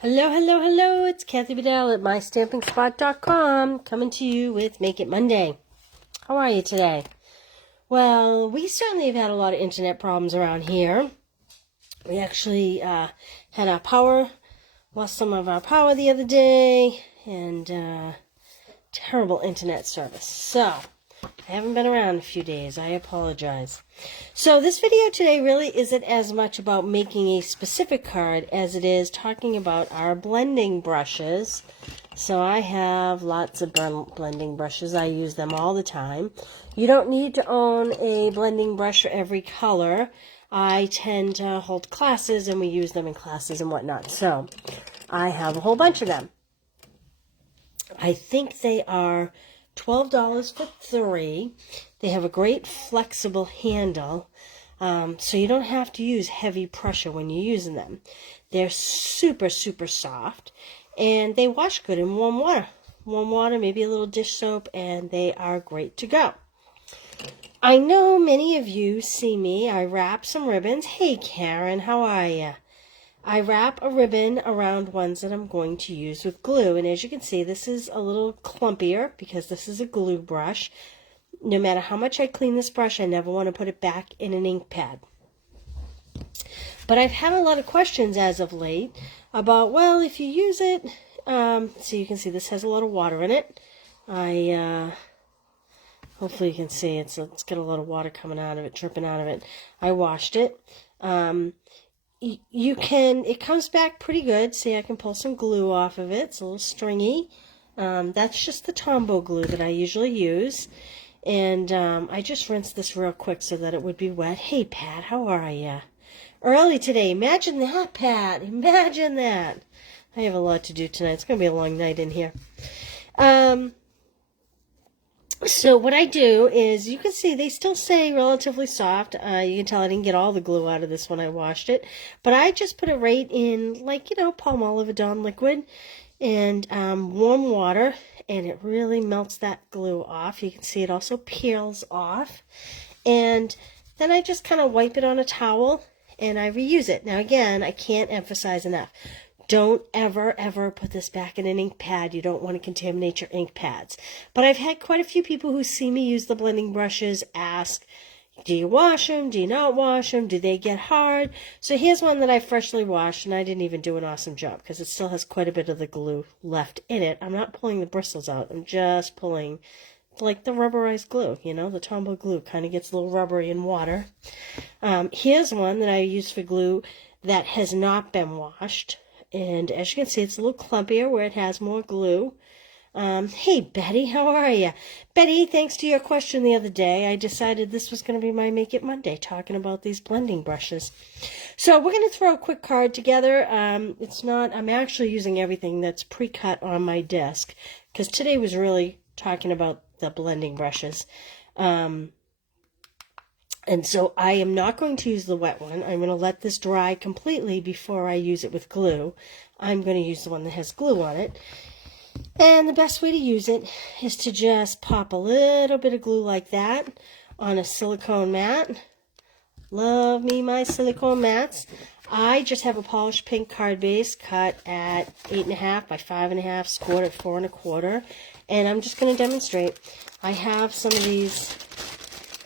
Hello, hello, hello. It's Kathy Bedell at MyStampingSpot.com coming to you with Make It Monday. How are you today? Well, we certainly have had a lot of internet problems around here. We actually had our power, lost some of our power the other day, and terrible internet service. So, I haven't been around in a few days. I apologize. So this video today really isn't as much about making a specific card as it is talking about our blending brushes. So I have lots of blending brushes. I use them all the time. You don't need to own a blending brush for every color. I tend to hold classes and we use them in classes and whatnot. So I have a whole bunch of them. I think they are $12 for 3. They have a great flexible handle, so you don't have to use heavy pressure when you're using them. They're super, super soft, and they wash good in warm water. Warm water, maybe a little dish soap, and they are great to go. I know many of you see me. I wrap some ribbons. Hey, Karen, how are you? I wrap a ribbon around ones that I'm going to use with glue. And as you can see, this is a little clumpier because this is a glue brush. No matter how much I clean this brush, I never want to put it back in an ink pad. But I've had a lot of questions as of late about, well, if you use it, so you can see this has a lot of water in it. Hopefully you can see it's got a lot of water coming out of it, dripping out of it. I washed it. It comes back pretty good. See, I can pull some glue off of it. It's a little stringy. That's just the Tombow glue that I usually use. And I just rinsed this real quick so that it would be wet. Hey, Pat, how are you? Early today. Imagine that, Pat. Imagine that. I have a lot to do tonight. It's going to be a long night in here. So what I do is, you can see they still say relatively soft. You can tell I didn't get all the glue out of this when I washed it. But I just put it right in, like, Palmolive Dawn liquid and warm water. And it really melts that glue off. You can see it also peels off. And then I just kind of wipe it on a towel and I reuse it. Now again, I can't emphasize enough. Don't ever, ever put this back in an ink pad. You don't want to contaminate your ink pads. But I've had quite a few people who see me use the blending brushes ask, do you wash them? Do you not wash them? Do they get hard? So here's one that I freshly washed, and I didn't even do an awesome job because it still has quite a bit of the glue left in it. I'm not pulling the bristles out. I'm just pulling like the rubberized glue, the Tombow glue kind of gets a little rubbery in water. Here's one that I use for glue that has not been washed. And as you can see, it's a little clumpier where it has more glue. Hey, Betty, how are you? Betty, thanks to your question the other day, I decided this was going to be my Make It Monday, talking about these blending brushes. So we're going to throw a quick card together. I'm actually using everything that's pre-cut on my desk, because today was really talking about the blending brushes. And so I am not going to use the wet one. I'm going to let this dry completely before I use it with glue. I'm going to use the one that has glue on it. And the best way to use it is to just pop a little bit of glue like that on a silicone mat. Love me my silicone mats. I just have a polished pink card base cut at 8.5 by 5.5, scored at 4 1/4. And I'm just going to demonstrate. I have some of these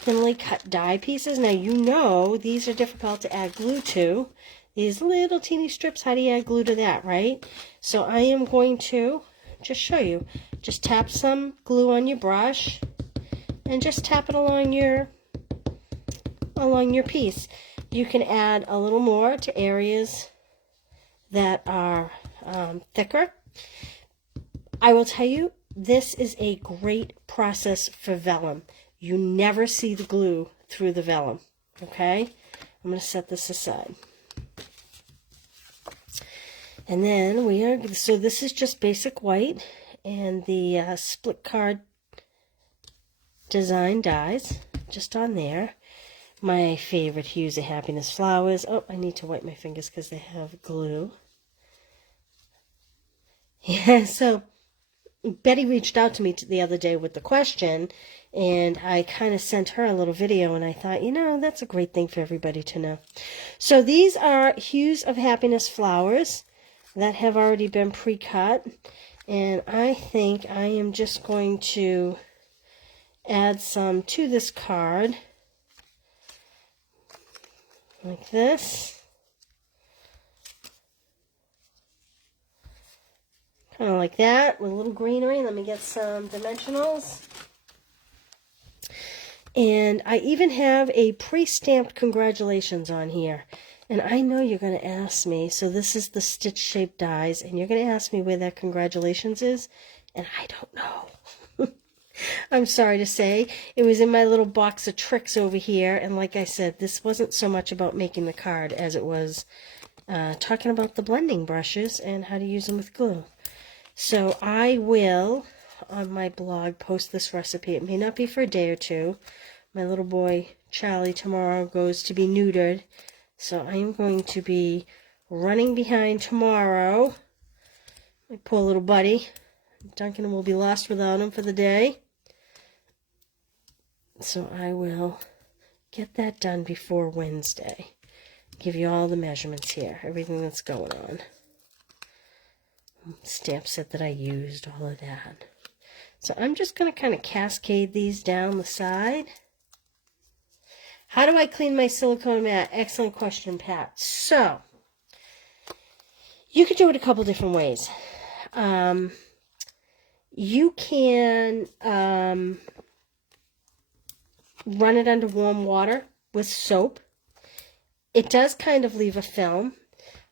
thinly cut die pieces. Now, these are difficult to add glue to. These little teeny strips, how do you add glue to that, right? So I am going to just show you. Just tap some glue on your brush and just tap it along your piece. You can add a little more to areas that are thicker. I will tell you, this is a great process for vellum. You never see the glue through the vellum, okay? I'm going to set this aside. And then so this is just basic white and the split card design dies just on there. My favorite Hues of Happiness flowers. Oh, I need to wipe my fingers because they have glue. Yeah, so Betty reached out to me the other day with the question, and I kind of sent her a little video, and I thought, that's a great thing for everybody to know. So these are Hues of Happiness flowers that have already been pre-cut. And I think I am just going to add some to this card, like this. Kind of like that, with a little greenery. Let me get some dimensionals. And I even have a pre-stamped congratulations on here. And I know you're going to ask me, so this is the stitch-shaped dies, and you're going to ask me where that congratulations is, and I don't know. I'm sorry to say. It was in my little box of tricks over here, and like I said, this wasn't so much about making the card as it was talking about the blending brushes and how to use them with glue. So I will, on my blog, post this recipe. It may not be for a day or two. My little boy, Charlie, tomorrow goes to be neutered. So I am going to be running behind tomorrow. My poor little buddy. Duncan will be lost without him for the day. So I will get that done before Wednesday. Give you all the measurements here, everything that's going on. Stamp set that I used, all of that. So I'm just going to kind of cascade these down the side. How do I clean my silicone mat? Excellent question, Pat. So, you could do it a couple different ways. You can run it under warm water with soap. It does kind of leave a film.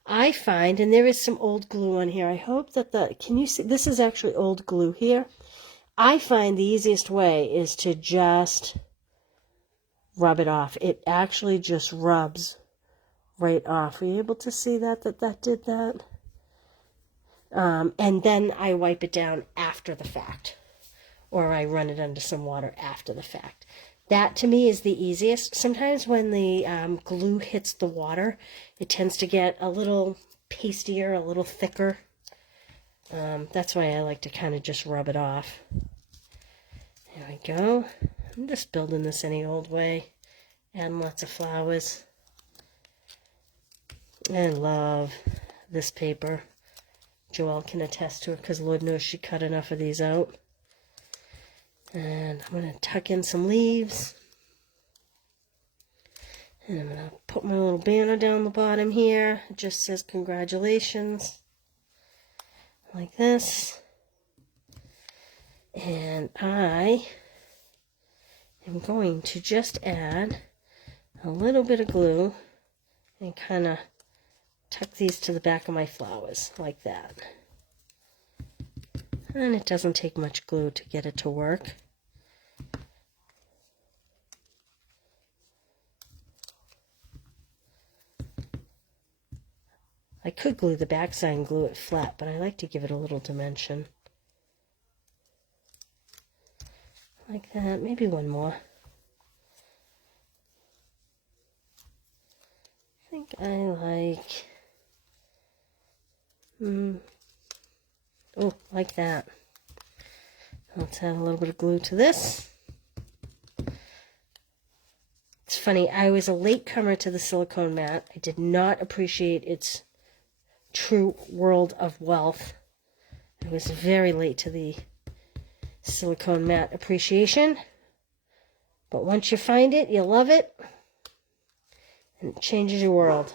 I find, and there is some old glue on here. I hope that can you see, this is actually old glue here. I find the easiest way is to just rub it off. It actually just rubs right off. Are you able to see that did that? And then I wipe it down after the fact, or I run it under some water after the fact. That to me is the easiest. Sometimes when the glue hits the water, it tends to get a little pastier, a little thicker. That's why I like to kind of just rub it off. There we go. I'm just building this any old way. Adding lots of flowers. I love this paper. Joelle can attest to it because Lord knows she cut enough of these out. And I'm going to tuck in some leaves. And I'm going to put my little banner down the bottom here. It just says congratulations. Like this. And I am going to just add a little bit of glue and kind of tuck these to the back of my flowers like that. And it doesn't take much glue to get it to work. I could glue the backside and glue it flat, but I like to give it a little dimension. Like that, maybe one more. I think I like, like that. Let's add a little bit of glue to this. It's funny, I was a latecomer to the silicone mat. I did not appreciate its true world of wealth. I was very late to the silicone mat appreciation. But once you find it, you love it. And it changes your world.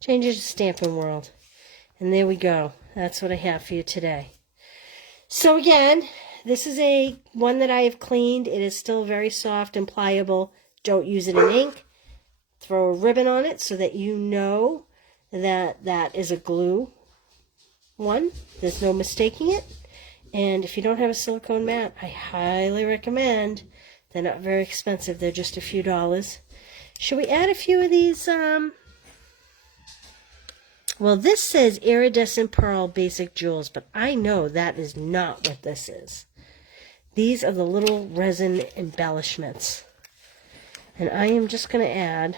Changes your stamping world. And there we go. That's what I have for you today. So again, this is one that I have cleaned. It is still very soft and pliable. Don't use it in ink. Throw a ribbon on it so that you know that that is a glue one. There's no mistaking it. And if you don't have a silicone mat, I highly recommend. They're not very expensive. They're just a few dollars. Should we add a few of these? Well, this says iridescent pearl basic jewels, but I know that is not what this is. These are the little resin embellishments. And I am just going to add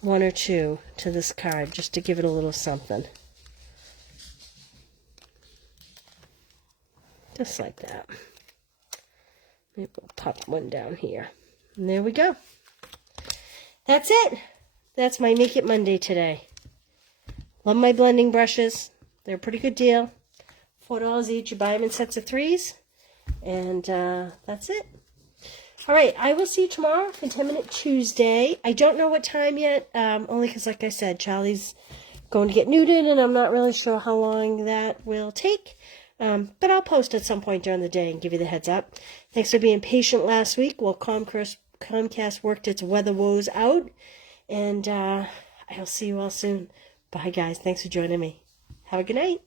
one or two to this card just to give it a little something. Just like that. Maybe we'll pop one down here. And there we go. That's it. That's my Make It Monday today. Love my blending brushes. They're a pretty good deal. $4 each. You buy them in sets of 3s. And that's it. All right, I will see you tomorrow for 10-Minute Tuesday. I don't know what time yet, only because, like I said, Charlie's going to get neutered, and I'm not really sure how long that will take. But I'll post at some point during the day and give you the heads up. Thanks for being patient last week while Comcast worked its weather woes out. And I'll see you all soon. Bye, guys. Thanks for joining me. Have a good night.